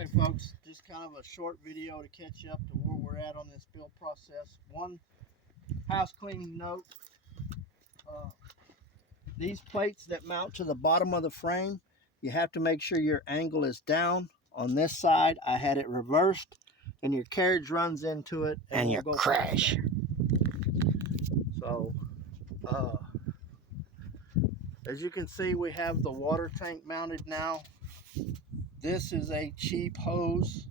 Okay folks, just kind of a short video to catch you up to where we're at on this build process. One house cleaning note, these plates that mount to the bottom of the frame, you have to make sure your angle is down. On this side, I had it reversed and your carriage runs into it and you crash. So, as you can see, we have the water tank mounted now. This is a cheap hose,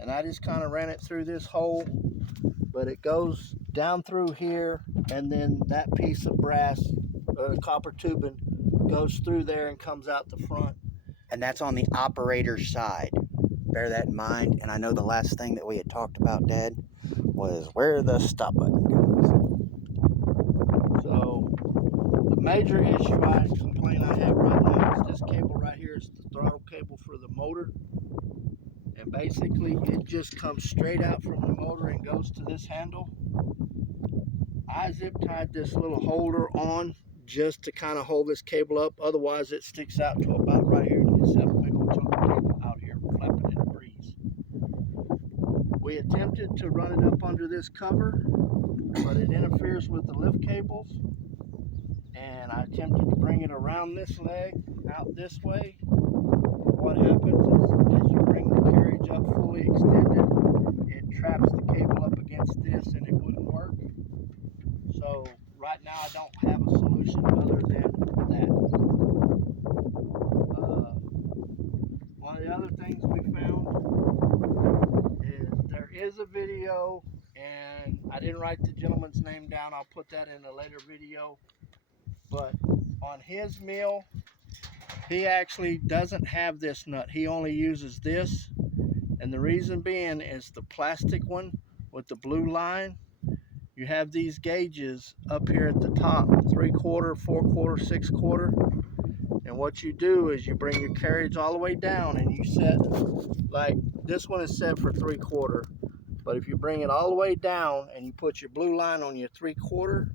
and I just kind of ran it through this hole, but it goes down through here, and then that piece of brass, copper tubing, goes through there and comes out the front. And that's on the operator's side. Bear that in mind. And I know the last thing that we had talked about, Dad, was where the stop button goes. So the major complaint I have right now is this cable right here is the throttle cable for the motor. And basically it just comes straight out from the motor and goes to this handle. I zip tied this little holder on just to kind of hold this cable up. Otherwise it sticks out to about right here, and you just have a big old chunk of cable out here flapping in the breeze. We attempted to run it up under this cover, but it interferes with the lift cables. And I attempted to bring it around this leg out this way. What happens is, as you bring the carriage up fully extended, it traps the cable up against this and it wouldn't work. So right now I don't have a solution other than that. One of the other things we found is there is a video, and I didn't write the gentleman's name down. I'll put that in a later video. But on his mill, he actually doesn't have this nut. He only uses this. And the reason being is the plastic one with the blue line. You have these gauges up here at the top, 3/4, 4/4, 6/4. And what you do is you bring your carriage all the way down and you set, like this one is set for 3/4. But if you bring it all the way down and you put your blue line on your 3/4,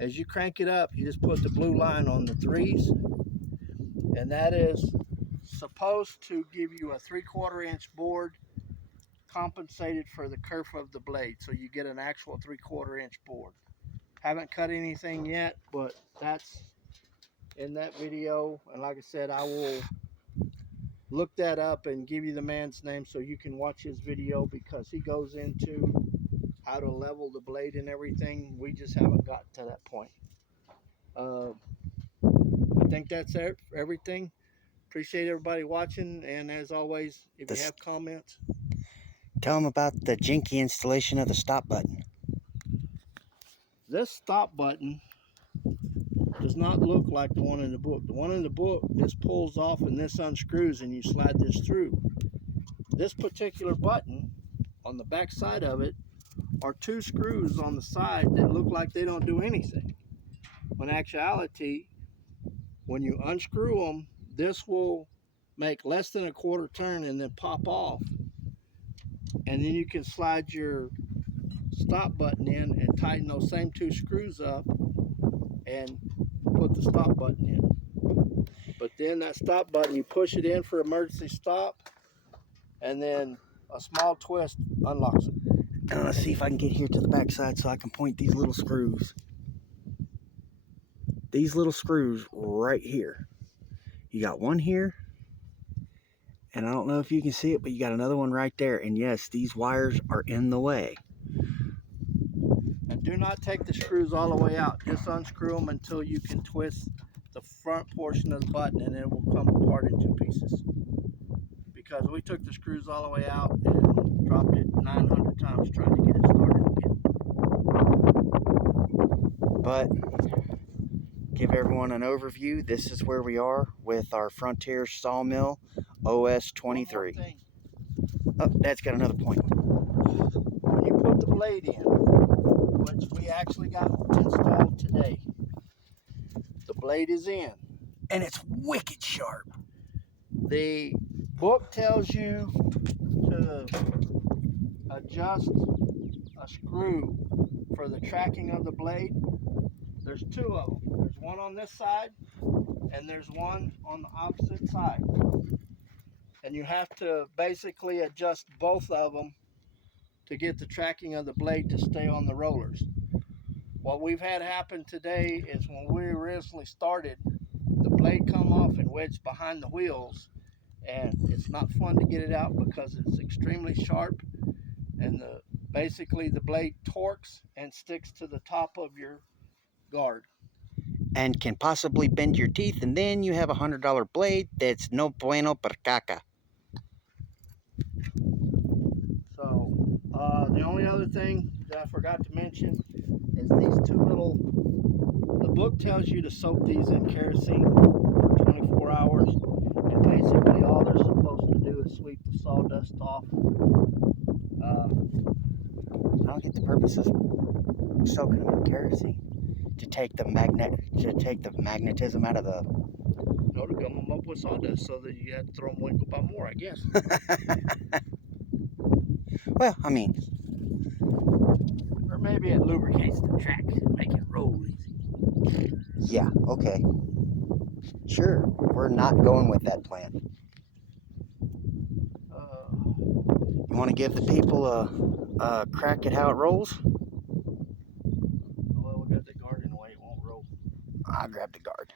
as you crank it up, you just put the blue line on the 3s. And that is supposed to give you a 3/4 inch board compensated for the kerf of the blade, so you get an actual 3/4 inch board. Haven't cut anything yet, but that's in that video. And like I said, I will look that up and give you the man's name so you can watch his video, because he goes into how to level the blade and everything. We just haven't got to that point. I think that's everything. Appreciate everybody watching, and as always, if you have comments, tell them about the jinky installation of the stop button. This stop button does not look like the one in the book. The one in the book, this pulls off and this unscrews and you slide this through. This particular button, on the back side of it, are 2 screws on the side that look like they don't do anything. When in actuality, when you unscrew them, this will make less than a 1/4 turn and then pop off. And then you can slide your stop button in and tighten those same 2 screws up and put the stop button in. But then that stop button, you push it in for emergency stop, and then a small twist unlocks it. And let's see if I can get here to the back side so I can point these little screws. These little screws right here. You got one here, and I don't know if you can see it, but you got another one right there. And yes, these wires are in the way. And do not take the screws all the way out. Just unscrew them until you can twist the front portion of the button, and it will come apart in 2 pieces. Because we took the screws all the way out and dropped it 900 times trying to get it started again. But give everyone an overview. This is where we are with our Frontier Sawmill OS 23. Oh, Dad's got another point. When you put the blade in, which we actually got installed today, the blade is in. And it's wicked sharp. The book tells you to adjust a screw for the tracking of the blade. There's 2 of them. There's one on this side and there's one on the opposite side. And and you have to basically adjust both of them to get the tracking of the blade to stay on the rollers. What we've had happen today is when we originally started, the blade come off and wedged behind the wheels, and it's not fun to get it out because it's extremely sharp, and basically the blade torques and sticks to the top of your guard. And can possibly bend your teeth, and then you have a $100 blade that's no bueno per caca. So the only other thing that I forgot to mention is these two little, the book tells you to soak these in kerosene for 24 hours, and basically all they're supposed to do is sweep the sawdust off. I don't get the purpose of soaking them in kerosene. To take the magnetism out of the... No, to gum them up with sawdust so that you had to throw them away and go buy more, I guess. Well, I mean... Or maybe it lubricates the track and make it roll easy. Yeah, okay. Sure, we're not going with that plan. You want to give the people a crack at how it rolls? Well, we got the guard in the way, it won't roll. I'll grab the guard.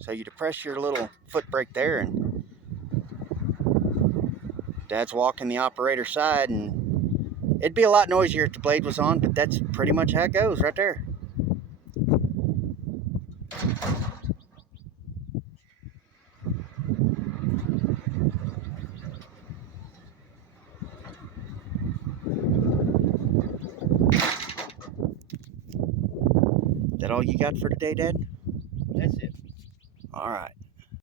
So you depress your little foot brake there, and Dad's walking the operator's side, and it'd be a lot noisier if the blade was on, but that's pretty much how it goes right there. Is that all you got for today, Dad? That's it. All right.